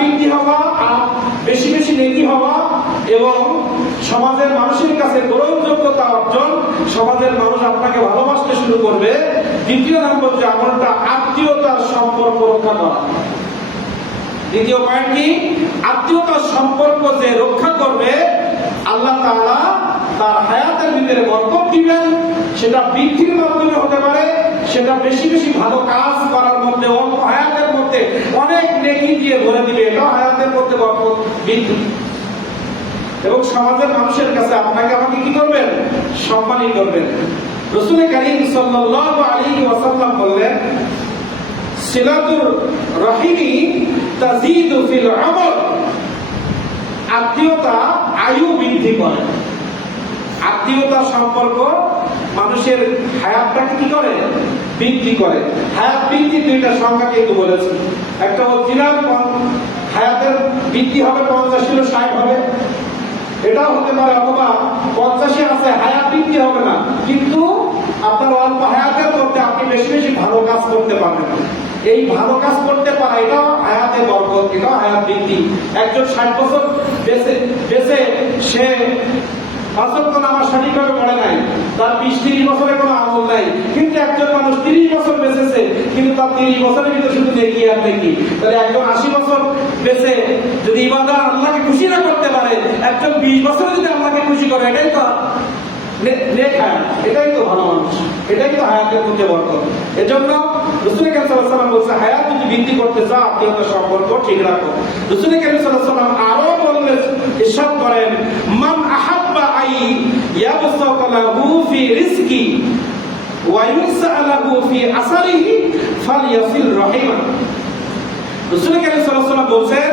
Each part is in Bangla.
বৃদ্ধি হওয়া, বেশি বেশি নেকি হওয়া এবং সমাজের মানুষের কাছে গ্রহণযোগ্যতা অর্জন, সমাজের মানুষ আপনাকে ভালোবাসতে শুরু করবে। দ্বিতীয় নম্বর যে আমলটা, আত্মীয়তার সম্পর্ক রক্ষা করা। দ্বিতীয় পয়েন্ট কি? আত্মীয়তার সম্পর্ক যে রক্ষা করবে, আল্লাহ তাআলা তার হায়াতের ভিতরে বরকত দিবেন। সেটা বৃদ্ধির মাধ্যমে হতে পারে, সেটা বেশি বেশি ভালো কাজ করার মধ্যে, অল্প হায়াতের মধ্যে অনেক নেকি দিয়ে ভরে দিবে। এটা হায়াতের মধ্যে বরকত বৃদ্ধি। এবং সমাজের মানুষের কাছে আপনাকে আমাকে কি করবেন? সম্মানই করবেন। রাসূল কারীম সাল্লাল্লাহু আলাইহি ওয়াসাল্লাম বললেন, সিলাতুর রাহিমি তাজিদু ফিল আমর। আত্মীয়তা আয়ু বৃদ্ধি করে। আত্মীয়তার সম্পর্ক মানুষের হায়াতটাকে কি করে? বৃদ্ধি করে। হায়াত বৃদ্ধি দুইটা সংখ্যা কিন্তু বলেছে। একটা হচ্ছিলাম হায়াতের বৃদ্ধি হবে 50 ছিল 60 হবে, এটাও হতে পারে। অথবা 50 আছে, হায়াত বৃদ্ধি হবে না, কিন্তু আপনার অল্প হায়াতের মধ্যে আপনি বেশি বেশি ভালো কাজ করতে পারবেন। এই ভালো কাজ করতে পারা, এটাও হায়াতের বরকত, এটাও হায়াত বৃদ্ধি। একজন 60 বছর বেঁচে সে 5 ওয়াক্ত নামাজ সঠিকভাবে পড়ে নাই, তার 20-30 বছরের কোনো আমল নাই। কিন্তু একজন মানুষ 30 বছর বেঁচেছে, কিন্তু তার 30 বছরের ভিতরে শুধু নেকি আর নেকি। তাহলে একজন 80 বছর বেঁচে যদি ইবাদত আল্লাহকে খুশি না করতে পারে, একজন 20 বছরে যদি আল্লাহকে খুশি করে, এটাই তো নেক হায়াত, এটাই তো ভালো মানুষ, এটাই তো হায়াতের মধ্যে বরকত। এজন্য রাসূল কারীম সাল্লাল্লাহু আলাইহি ওয়াসাল্লাম বলেছেন, হায়াত যদি বৃদ্ধি করতে চাও, আত্মীয়তার সম্পর্ক ঠিক রাখো। রাসূল কারীম সাল্লাল্লাহু আলাইহি ওয়াসাল্লাম আরো বললেন, ইরশাদ করেন, মান আহাব্বা আই ইয়াবসাতা লাহু ফি রিজকি ওয়া ইউসআলাহু ফি আসারিহি ফালইয়াসিল রাহিমা। রাসূল কারীম সাল্লাল্লাহু আলাইহি ওয়াসাল্লাম বলেন,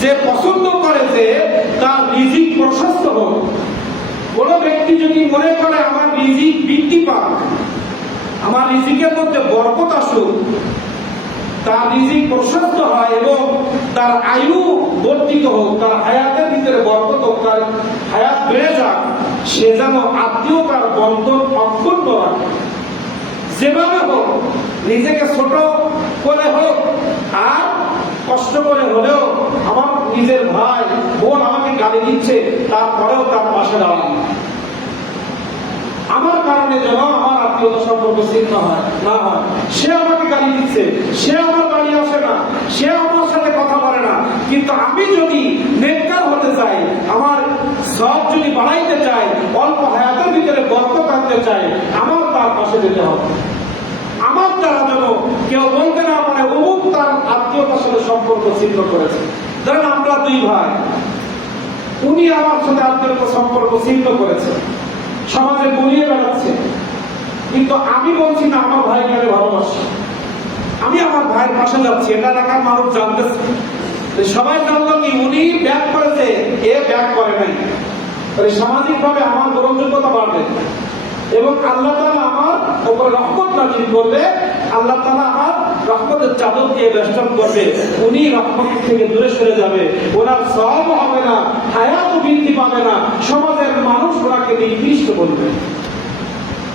যে পছন্দ করে যে তার রিজিক প্রশস্ত হোক। কোন ব্যক্তি যদি মনে করে আমার রিজিক বৃদ্ধি পাক, আমার রিজিকের মধ্যে বরকত আসুক, তার রিজিক প্রশস্ত হয় এবং তার আয়ু বর্ধিত হোক, তার হায়াতের ভিতরে বরকত হোক, তার হায়াত বেড়ে যাক, সে যেন আত্মীয়তার বন্ধন অক্ষুণ্ণ রাখে। যেভাবে হোক, নিজেকে ছোট করে হোক আর কষ্ট করে হলেও, আমার নিজের ভাই বোন আমাকে গালি দিচ্ছে, তারপরেও তার পাশে দাঁড়ান। আমার কারণে যেন আমার আত্মীয়তা সম্পর্ক ছিন্ন হয় না হয়। সে আমাকে গালি দিচ্ছে, সে আমার বাড়ি আসে না, সে আমার সাথে কথা বলে না, কিন্তু আমি যদি নেককার হতে চাই, আমার সব যদি বাড়াইতে চাই, অল্প হায়াতের ভিতরে বরকত আনতে চাই, আমার তার পাশে যেতে হবে। আমার দ্বারা যেন কেউ বলতে না পারে অমুক তার আত্মীয়তার সাথে সম্পর্ক ছিন্ন করেছে। ধরেন আমরা 2 ভাই, উনি আমার সাথে আত্মীয়তা সম্পর্ক ছিন্ন করেছে, সমাজে বলিয়ে বেড়াচ্ছে, কিন্তু আমি বলছি না আমার ভাইকে আমি ভালোবাসি, আমি আমার ভাইয়ের পাশে যাচ্ছি, এটা এলাকার মানুষ জানতেছে। সবাই জানলো কি উনি ব্যাক করেছে, এ ব্যাক করে নাই, তাহলে সামাজিক ভাবে আমার গ্রহণযোগ্যতা বাড়বে এবং আল্লাহ তাআলা আমার উপরে রহমত নাযিল করবে। আল্লাহ তাআলা আমার রহমতের চাদর দিয়ে বেষ্টন করবে। উনি রহমত থেকে দূরে সরে যাবে, ওনার সওয়াব হবে না, হায়াত বৃদ্ধি পাবে না, সমাজের মানুষ ওনাকে নিকৃষ্ট বলবে।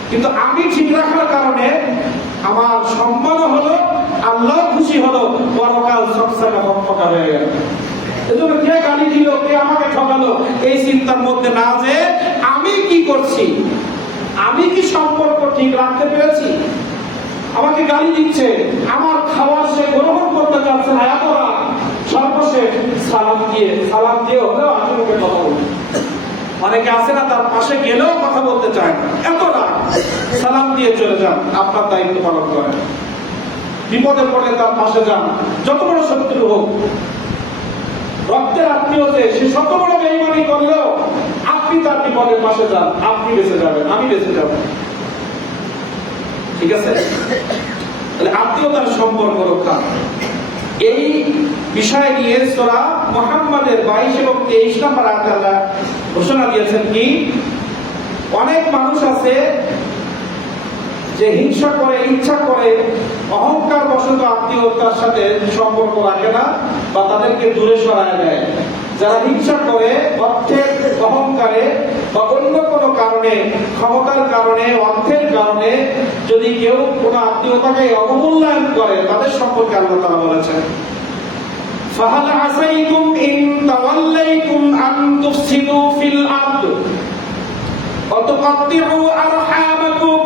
কিন্তু আমি ঠিক রাখার কারণে আমার সম্মান হলো, আল্লাহ খুশি হলো, পরকাল সবসাকা বকফকা হয়ে গেল। এজন্য কে গালি দিল, কে আমাকে ঠকালো, এই চিন্তার মধ্যে না যে আমি কি করছি, আমি কি সম্পর্ক ঠিক রাখতে পেরেছি। আমাকে গালি দিচ্ছে, আমার খাবার সে গ্রহণ করতে যাচ্ছে না, এত রাগ, সর্বশেষ সালাম দিয়ে হলেও আজকে কথা বলবে। অনেকে আছে না, তার পাশে গেলেও কথা বলতে চায় না, এত রাগ, সালাম দিয়ে চলে যান, আপনার দায়িত্ব পালন করেন। বিপদে পড়লে তার পাশে যান, যত বড় শত্রু হোক, রক্তের আত্মীয় যে সে শত বড় বেঈমানি করলেও আপনি তার বিপদের পাশে যান, আপনি বেঁচে যাবেন, আমি বেঁচে যাব। ঠিক আছে? তাহলে আত্মীয়তার সম্পর্ক রক্ষা, এই বিষয় নিয়ে সূরা মুহাম্মাদের 22 এবং 23 নম্বর আয়াতে আল্লাহ ঘোষণা দিয়েছেন কি, অনেক মানুষ আছে যে হিংসা করে, ইচ্ছা করে, অহংকার বশত আত্মীয়তার সাথে সম্পর্ক রাখে না বা তাদেরকে দূরে সরায় দেয়। যারা হিংসা করে, অর্থের অহংকারে বা অন্য কোনো কারণে, ক্ষমতার কারণে, অর্থের কারণে যদি কেউ কোনো আত্মীয়তাকে অবমূল্যায়ন করে, তাদের সম্পর্কে আল্লাহ তাআলা বলেছেন, ফাহাল আসাইতুম ইন তাওয়াল্লাইতুম আন তুফসিদু ফিল আরদ ওয়া তুকাত্তিউ আরহামাকুম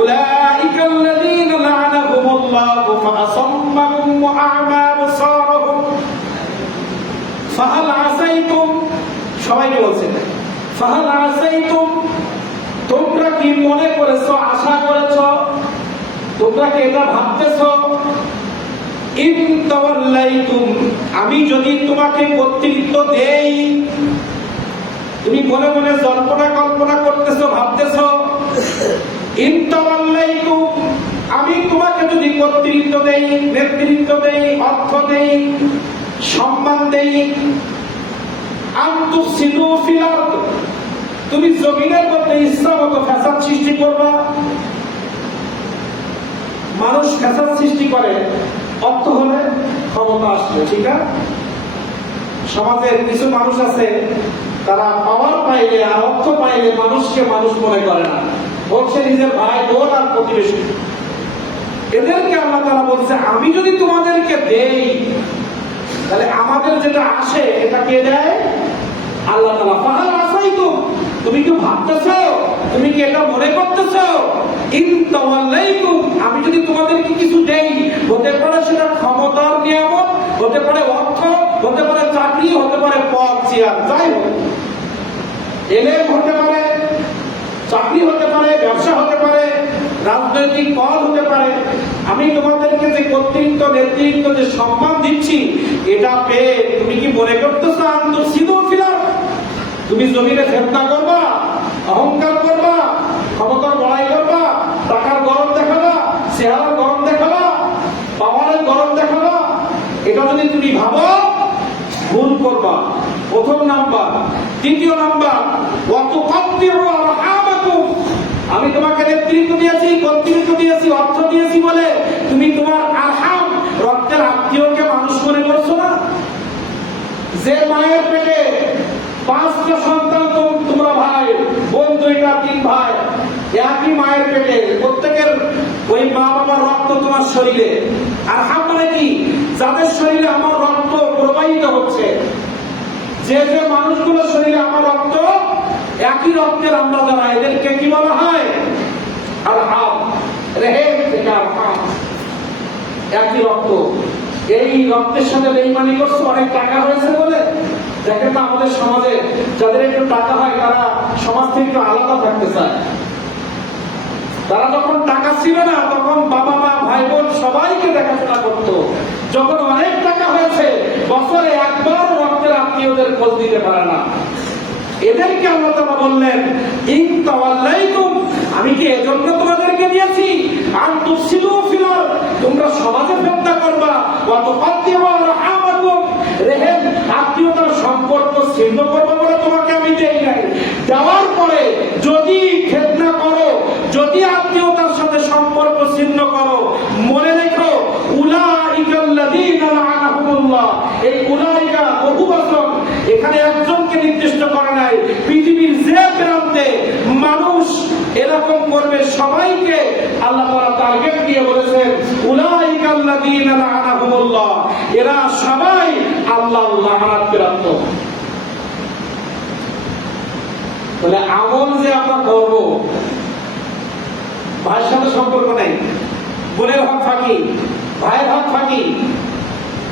উলাইকা আল্লাযীনা লা'নাহুমুল্লাহু ফাআসাম্মাহুম ওয়া আ'মা আবসারহুম। ফাহাল আসাইতুম, সবাইকে বলছেন, ফাহাল আসাইতুম, তোমরা কি মনে করেছো, আশা করেছো, তোমরা কি এটা ভাবতেছো, ইন তাওয়াল্লাইতুম, আমি যদি তোমাকে কর্তৃত্ব দেই, তুমি মনে মনে জল্পনা কল্পনা করতেছো, ভাবতেছো, ইন তাওয়াল্লাইতুম, আমি তোমাকে যদি কর্তৃত্ব দেই, নেতৃত্ব দেই, অর্থ দেই, সম্মান দেই, আন তুফসিদু ফিল আরদ, তুমি জমিনের মধ্যে ইচ্ছামতো ফ্যাসাদ সৃষ্টি করবা। মানুষ ফ্যাসাদ সৃষ্টি করে অর্থ হলে, ক্ষমতা আসলে, ঠিক আছে? সমাজের কিছু মানুষ আছে, তারা পাওয়ার পাইলে আর অর্থ পাইলে মানুষকে মানুষ মনে করে না, বলছে নিজের ভাই বোন আর প্রতিবেশী। এদেরকে আল্লাহ তাআলা বলছে, আমি যদি তোমাদেরকে দেই, তাহলে আমাদের যেটা আসে এটা কে দেয়? আল্লাহ তাআলা। ফাহাল আসাইতুম, তুমি কি ভাবতেছো, তুমি কি এটা মনে করতেছো, ইন তাওয়াল্লাইতুম, আমি যদি তোমাদেরকে কিছু দেই, হতে পারে সেটা ক্ষমতার নিয়ামত, হতে পারে অর্থ, হতে পারে চাকরি, হতে পারে পদ, চেয়ার, যাই হোক, এলেম হতে পারে, চাকরি হতে পারে, ব্যবসা হতে পারে, রাজনৈতিক পদ হতে পারে, আমি তোমাদেরকে যে কর্তৃত্ব, নেতৃত্ব, যে সম্মান দিচ্ছি, এটা পেয়ে তুমি কি মনে করতেছো আন তুফসিদু ফিল আরদ, তুমি জমিনে ফিতনা করবা, অহংকার করবা, ক্ষমতার বড়াই করবা, টাকার গরম দেখাবা, চেহারার গরম দেখাবা, পাওয়ারের গরম দেখাবা, এটা যদি তুমি ভাবো, ভুল করবা, প্রথম নাম্বার। দ্বিতীয় নাম্বার, ওয়া তুকাত্তিউ আরহামাকুম, আমি তোমাকে নেতৃত্ব দিয়েছি, কর্তৃত্ব দিয়েছি, অর্থ দিয়েছি বলে তুমি তোমার আরহাম, রক্তের আত্মীয়কে মানুষ মনে করছো না? যে মায়ের পেটে 5টা সন্তান, তোমরা ভাই বোন 2টা 3 ভাই, একই মায়ের পেটে, প্রত্যেকের ওই মা বাবার রক্ত তোমার শরীরে। আরহাম মানে কি? যাদের শরীরে আমার রক্ত প্রবাহিত হচ্ছে, যে যে মানুষগুলোর শরীরে আমার রক্ত একই রক্তের, আমরা যারা, এদেরকে কি বলা হয়? আরহাম। রেহেম থেকে আরহাম, একই রক্ত। এই রক্তের সাথে বেঈমানি করছে, অনেক টাকা হয়েছে বলে। দেখেন না, আমাদের সমাজে যাদের একটু টাকা হয়, তারা সমাজ থেকে একটু আলাদা থাকতে চায়। তারা যখন টাকা ছিল না, তখন বাবা মা ভাই বোন সবাইকে দেখাশোনা করতো। যখন অনেক টাকা হয়েছে, বছরে একবার রক্তের আত্মীয়দের খোঁজ দিতে পারে না। এদেরকে আল্লাহ তাআলা বললেন, ইন তাওয়াল্লাইতুম, আমি কি এজন্য তোমাদেরকে দিয়েছি, আন তুফসিদু ফিল আরদ, তোমরা সমাজে ফিতনা করবা, ওয়া তুকাত্তিউ আরহামাকুম, রেহেম, আত্মীয়তার সম্পর্ক ছিন্ন করবা বলে তোমাকে আমি দেই নাই। দেওয়ার পরে যদি ফিতনা করো, যদি আত্মীয়তার সাথে সম্পর্ক ছিন্ন করো, মনে রেখো, উলাইকা আল্লাযীনা লা'নাহুমুল্লাহ, এই উলাইকা বহুবচন, এখানে একজনকে নির্দিষ্ট করে নাই। পৃথিবীর যে প্রান্তে মানুষ এরকম করবে, সবাইকে আল্লাহ তাআলা টার্গেট দিয়ে বলেছেন, উলাইকা আল্লাযীনা লা'নাহুমুল্লাহ, এরা সবাই আল্লাহর লানত প্রাপ্ত। বলে আমল যে আমরা করব, ভাইয়ের সাথে সম্পর্ক নাই, বোনের হক ফাঁকি, ভাইয়ের হক ফাঁকি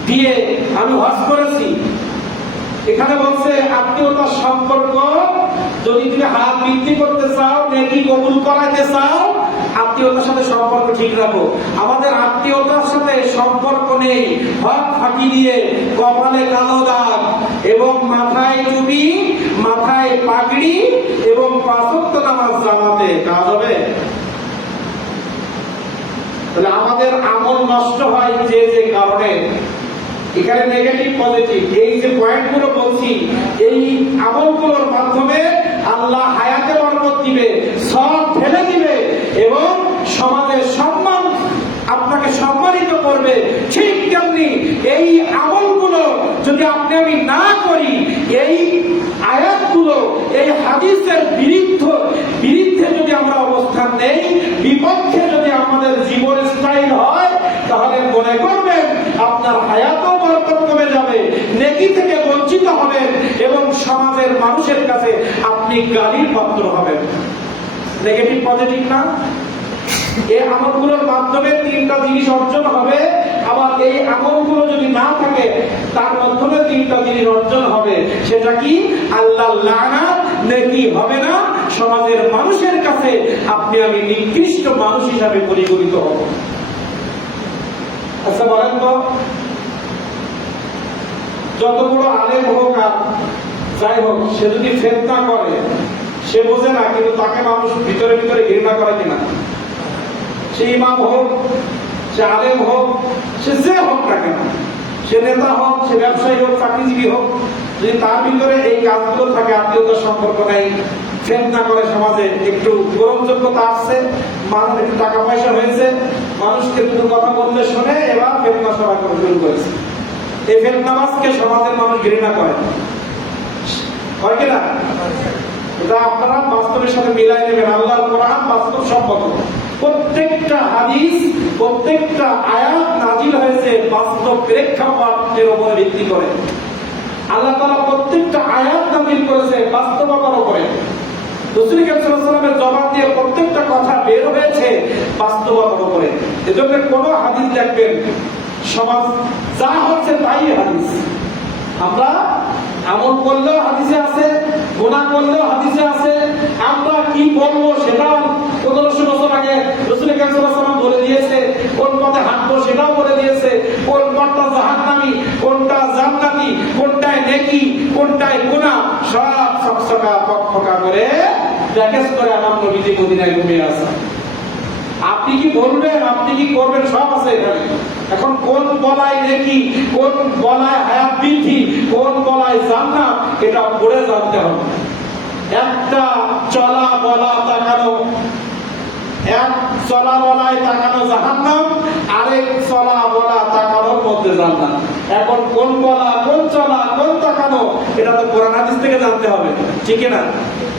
দিয়ে আমি হজ করেছি। এখানে বলছে আত্মীয়তার সম্পর্ক যদি তুমি হাত বৃদ্ধি করতে চাও, নেকি কবুল করাইতে চাও, আত্মীয়তার সাথে সম্পর্ক ঠিক রাখো। আমাদের আত্মীয়তার সাথে সম্পর্ক নেই, হক ফাঁকি দিয়ে, কপালে কালো দাগ এবং মাথায় টুপি, মাথায় পাগড়ি এবং 5 ওয়াক্ত নামাজ জামাতে কাজ হবে? তাহলে আমাদের আমল নষ্ট হয় যে যে কারণে। এখানে নেগেটিভ পজিটিভ, এই যে পয়েন্টগুলো বলছি, এই আমলগুলোর মাধ্যমে আল্লাহ হায়াতে বরকত দিবে, সব ঢেলে দিবে এবং সমাজের সম্মান, আপনাকে সম্মানিত করবে। ঠিক তেমনি এই আমলগুলো যদি আপনি আমি না করি, এই আয়াতগুলো, এই হাদিসের বিরুদ্ধে যদি আমরা অবস্থান নেই, বিপক্ষে যদি আমাদের জীবন স্টাইল হয়, তাহলে মনে করবেন আপনার হায়াতও বরকত কমে যাবে। হবে, নেকি থেকে বঞ্চিত হবেন এবং সমাজের মানুষের কাছে আপনি গালির পাত্র হবেন। নেগেটিভ পজিটিভ না? এই আমলগুলোর মাধ্যমে তিনটা জিনিস অর্জন হবে, আবার এই আমলগুলো যদি না থাকে তার মাধ্যমে তিনটা জিনিস অর্জন হবে। সেটা কি? আল্লাহর লানাত, নেকি হবে না, সমাজের মানুষের কাছে আপনি আমি নিকৃষ্ট মানুষ হিসাবে পরিগণিত হব। আচ্ছা বলেন তো, যত বড় আলেম হোক আর যাই হোক, সে যদি ফিতনা করে, সে বোঝে না কিন্তু তাকে মানুষ ভিতরে ভিতরে ঘৃণা করে কিনা? সে ইমাম হোক, সে আলেম হোক, সে যে হোক না কেন, সে নেতা হোক, সে ব্যবসায়ী হোক, চাকরিজীবী হোক, যদি তার ভিতরে এই কাজগুলো থাকে, আত্মীয়তার সম্পর্ক নেই, ফিতনা করে, সমাজে একটু গ্রহণযোগ্যতা আসছে, মানুষ একটু টাকা পয়সা হয়েছে, মানুষকে দুটো কথা বললে শোনে, এবার ফিতনা সভা করে শুরু করেছে। এই ফিতনাবাজকে সমাজের মানুষ ঘৃণা করে, হয় কিনা? এটা আপনারা বাস্তবের সাথে মিলাই নেবেন। আল্লাহর কোরআন বাস্তব সম্মত, প্রত্যেকটা হাদিস, প্রত্যেকটা আয়াত নাজিল হয়েছে বাস্তব প্রেক্ষাপটের উপরে ভিত্তি করে। আল্লাহ তাআলা প্রত্যেকটা আয়াত নাজিল করেছে বাস্তবতার উপরে। রাসূল সাল্লাল্লাহু আলাইহি ওয়াসাল্লামের জবাব দিয়ে প্রত্যেকটা কথা বের হয়েছে বাস্তবতার উপরে। এজন্য কোন হাদিস দেখবেন সমাজ যা হচ্ছে তাই হাদিস। আমরা আমল করলেও হাদিসে আছে, গুনাহ করলেও হাদিসে আছে, আমরা কি বলবো সেটাও 1500 বছর আগে রাসূল সাল্লাল্লাহু আলাইহি ওয়াসাল্লাম বলে দিয়েছে, কোন পথে হাঁটবো সেটাও বলে দিয়েছে, কোন পথটা জাহান্নামী, কোনটা জান্নাতি, কোনটায় নেকি, কোনটায় গুনাহ, সব সবসকা পকপকা করে প্যাকেজ করে আমার নবীজি মদিনায় ঘুমিয়ে আসেন। আপনি কি বলবেন, আপনি কি করবেন, সব আছে এখানে। এখন কোন বলায় নেকি, কোন বলায় হায়াত বৃদ্ধি, কোন বলায় জান্নাত, এটা পড়ে জানতে হবে। একটা চলা বলা তাকানো, এক চলা বলায় তাকানো জাহান্নাম, আরেক চলা বলা তাকানোর মধ্যে জান্নাত। এখন কোন বলা, কোন চলা, কোন তাকানো, এটা তো কোরআন হাদিস থেকে জানতে হবে, ঠিক না?